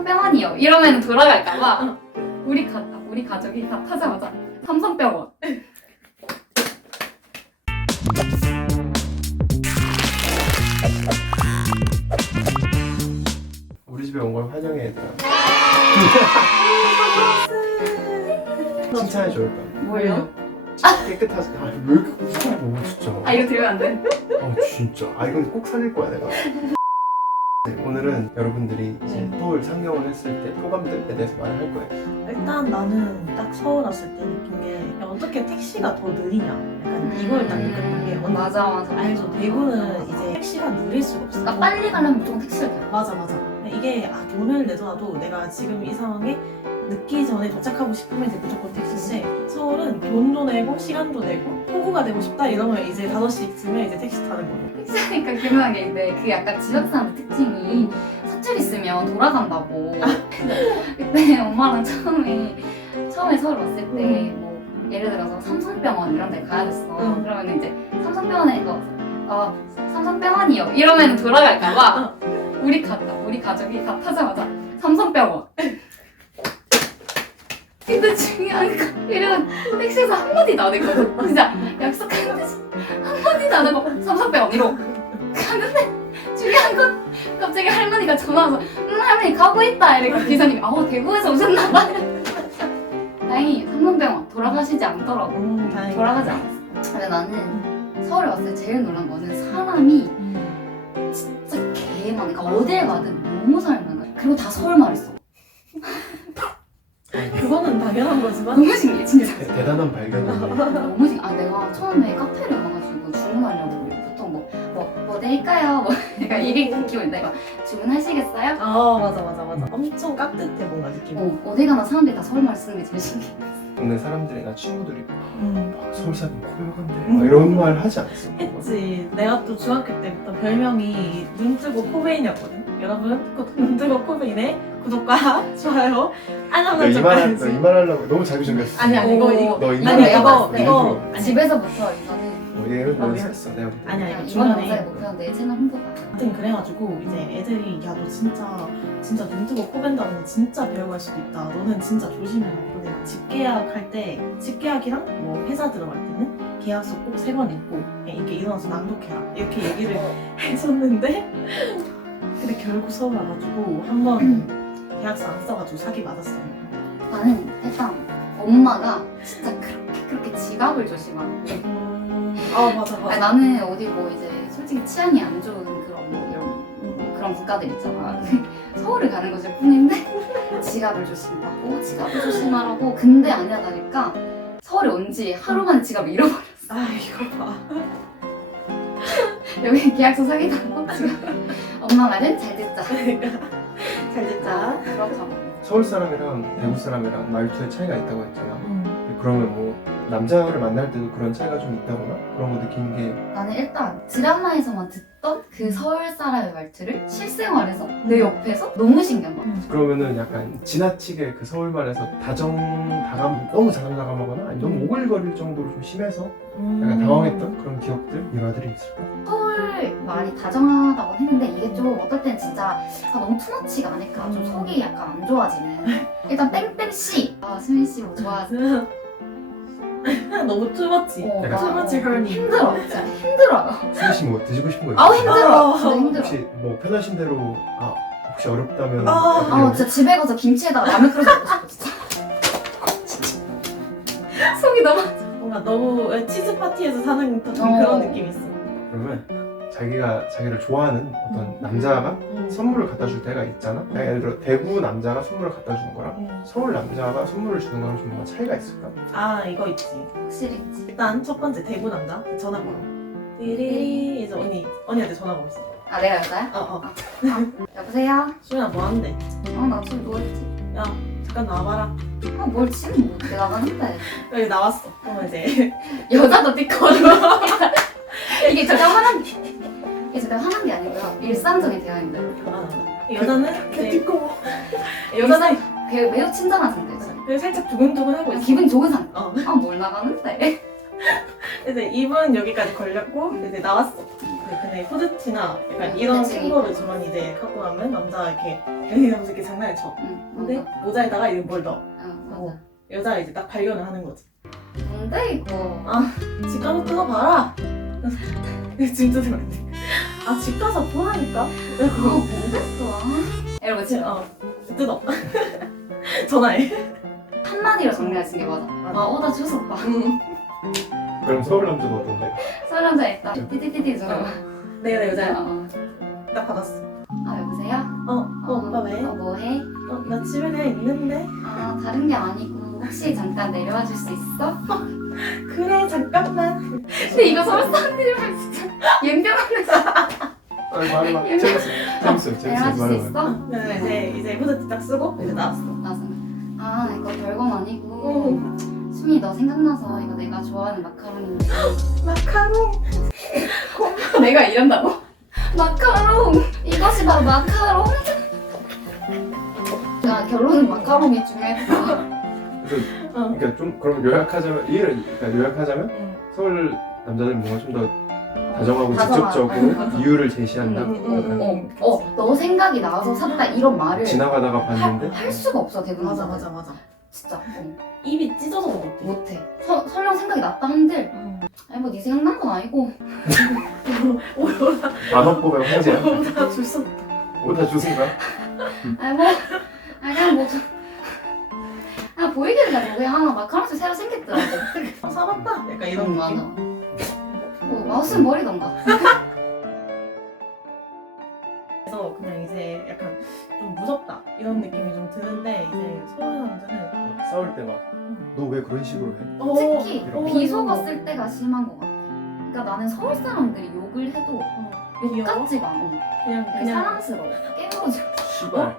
삼성병원이요. 이러면 돌아갈까봐 우리 가족이 다 타자마자 삼성병원. 우리 집에 온 걸 환영해 얘들아. 칭찬해 줄 거야. 뭐예요? 깨끗하지. 왜 이렇게 ቁ스워 진짜. 이거 들으면 안 돼? 진짜. 이건 꼭 살릴 거야 내가. 네, 오늘은 여러분들이 이제 서울 상경을 했을 때 소감들에 대해서 말을 할 거예요. 일단 나는 딱 서울 왔을 때 느낀 게 야, 어떻게 택시가 더 느리냐 약간 이걸 딱 느꼈던 게 맞아. 알죠? 대구는 이제 택시가 느릴 수가 없어. 나 빨리 가려면 무조건 택시를 타요. 맞아. 이게 돈을 내더라도 내가 지금 이 상황에 늦기 전에 도착하고 싶으면 이제 무조건 택시인데 서울은 돈도 내고 시간도 내고 호구가 되고 싶다 이러면 이제 5시 있으면 이제 택시 타는 거예요. 택시하니까 기억나는 게 있는데 그 약간 지역사람들 특징이 사투리 있으면 돌아간다고. 그때 엄마랑 처음에 서울 왔을 때 뭐 예를 들어서 삼성병원 이런 데 가야 됐어. 그러면 이제 삼성병원에 삼성병원이요. 이러면 돌아갈까봐 우리 가족이 다 타자마자 삼성병원. 근데 중요한 건 이런 택시에서 한마디도 안 했거든. 진짜 약속한 듯이 한마디도 안 하고 삼성병원 이러고 가는데 중요한 건 갑자기 할머니가 전화 와서 할머니 가고 있다 이러니까 기사님이 대구에서 오셨나봐. 다행히 삼성병원 돌아가시지 않더라고. 다행이다. 돌아가지 않았어. 근데 나는 서울에 왔을 때 제일 놀란 거는 사람이 진짜 개 많아. 그러니까 어딜 가든 너무 사람이 많아. 그리고 다 서울말 했어. 그거는 당연한 거지만 너무 신기해 진짜. 대단한 발견이네. 너무 신기해. 내가 처음에 카페를 가가지고 주문하려고 보통 뭐 드릴까요? 내가 이게 기분인데 이거 주문하시겠어요? 맞아. 엄청 깍듯해 뭔가 느낌이. 어디 가나 사람들이 다 서울말 쓰는 게 제일 신기해. 동네 사람들이나 친구들이 막 서울 사람 코요간데 막 이런 말 하지 않았어? 했지. 내가 또 중학교 때부터 별명이 눈 뜨고 코베인이었거든. 여러분 눈 뜨고 코베인의 구독과 좋아요 알람 너 이 설정까지. 말 하려고 너무 자기존겼어. 아니야 이거 너 이 이거 말 내가 하려고 봤을 때 이거 일부러. 집에서부터 이거는 얘는 연습했어 내가 볼 때. 아니야 이거 이번 중간에 영상에 목표는 내 채널 홍보다. 아무튼 그래가지고 이제 애들이 야 너 진짜 눈 뜨고 코 벤다는 진짜 배워갈 수도 있다. 너는 진짜 조심해라. 내가 집 계약할 때 집 계약이랑 뭐 회사 들어갈 때는 계약서 꼭 3번 읽고 이렇게 일어나서 낭독해라 이렇게 얘기를 했었는데 근데 결국 서울 와가지고 한 번 계약서 안 써가지고 사기 맞았어. 나는 일단 엄마가 진짜 그렇게 지갑을 조심하고. 맞아. 아니, 나는 어디 뭐 이제 솔직히 치안이 안 좋은 그런 뭐 이런 그런 국가들 있잖아. 서울을 가는 것일 뿐인데 지갑을 조심하라고. 근데 아니야 다니까 서울에 온 지 하루 만에 지갑을 잃어버렸어. 이걸 봐. 여기 계약서 사기당하고 지갑. 엄마 말은 잘 듣자. 잘 됐다. 그렇죠. 서울 사람이랑 대구 사람이랑 말투의 차이가 있다고 했잖아. 그러면 뭐 남자를 만날 때도 그런 차이가 좀 있다거나 그런 거 느낀 게 나는 일단 드라마에서만 듣던 그 서울 사람의 말투를 실생활에서 내 옆에서 너무 신기한 거야. 그러면은 약간 지나치게 그 서울말에서 너무 다정다감하거나 아니 너무 오글거릴 정도로 좀 심해서 약간 당황했던 그런 기억들 일화들이 있을까? 서울 말이 다정하다고 했는데 이게 좀 어떨 땐 진짜 너무 투머치가 아닐까 좀 속이 약간 안 좋아지는. 일단 땡땡씨 수민 씨 뭐 좋아하세요? 너무 투머치. 약간 투머치 걸니. 힘들어 진짜 힘들어요. 수민 씨 뭐 드시고 싶은 거 아우 있어요? 힘들어 진짜 힘들어. 혹시 뭐 편하신 대로 혹시 어렵다면 진짜 집에 가서 김치에다가 라면 끓여서 먹고 싶어 진짜. 속이 너무 뭔가 너무 치즈 파티에서 사는 듯한 어. 그런 느낌이 있어. 그러면 자기를 좋아하는 어떤 남자가 선물을 갖다 줄 때가 있잖아. 그냥 예를 들어 대구 남자가 선물을 갖다 주는 거랑 서울 남자가 선물을 주는 거랑 좀 뭔가 차이가 있을까? 이거 있지. 확실히 있지. 일단 첫 번째 대구 남자 전화번호. 띠리 이제 언니한테 전화가 있어. 내가 할까요? 여보세요? 수민아 뭐 하는데? 나 지금 누워있지. 야 잠깐 나와봐라. 뭘 지금 뭐 내가 가는데. 여기 나왔어. 그러면 이제 여자도 띠꺼는 이게 제가 화난 게 아니고요. 일상적인 대화인데. 여자는 이제 띠꺼. 여자는 매우 친절한 상태였어요. 그 살짝 두근두근 하고 있어. 기분 좋은 상태. 어. 뭘 나가는데. 이제 입은 여기까지 걸렸고 이제 나왔어. 근데 후드티나 약간 이런 그치. 핑거를 주머니 이제 갖고 가면 남자가 이렇게 이러면서 이렇게 장난을 쳐. 응, 근데 맞아. 모자에다가 이제 뭘 넣어. 맞아. 여자가 이제 딱 발견을 하는 거지. 뭔데 이거? 집 가서 뜯어봐라. 지금 뜯으면 안 돼. 집 가서 보라니까. 그거 뭔데 또? 이러고 지금 뜯어. 전화해. 한마디로 정리하신 게 맞아. 오다 주웠다. 그럼 서울 남자는 어떤데? 서울 남자 있다. 띠띠띠띠 전화. 내가 여자야. 어. 딱 받았어. 여보세요? 오빠 왜? 뭐해? 나 집에 그냥 있는데. 다른 게 아니고 혹시 잠깐 내려와 줄 수 있어? 그래 잠깐만. 근데 이거 서울 사람들이면 진짜 연병하는 말해봐. 재밌어. 내려와 줄 수 말해봐. 있어? 그래서 이제 후드티 딱 쓰고 이제 나왔어. 나서 이거 별건 아니고 수미 너 생각나서 이거 내가 좋아하는 마카롱인데 마카롱. 내가 이런다고? 마카롱! 이것이 바로 마카롱! 야 결론은 마카롱이 중요했다. 그러니까 좀 그럼 요약하자면 그러니까 요약하자면 서울 남자들은 뭔가 좀 더 다정하고 직접적으로 이유를 제시한다. 너 생각이 나서 샀다 이런 말을 지나가다가 봤는데 할 수가 없어 대부분. 맞아. 진짜 입이 찢어서 못해. 못해. 설령 생각이 났다 한들 아니 뭐 네 생각난 건 아니고 단어 보면 황제야. 나 줄 수 없다. 오다 주신 거야? 아니 뭐 그냥 뭐 보이길래 뭐 그냥 하나 마카롱집 새로 생겼더라고. 사봤다. 약간 이런 맞아. 느낌. 뭐 마우스는 머리던가. 그래서 그냥 이제 약간 좀 무섭다 이런 느낌이 좀 드는데 이제 서울 남자는 싸울 때 막 너 왜 그런 식으로 해? 특히 어, 비속어 쓸 때가 심한 것 같아. 그러니까 나는 서울 사람들이 욕을 해도 욕 귀여워? 같지가 않아. 그냥 되게 사랑스러워. 깨물어줘. 씨발.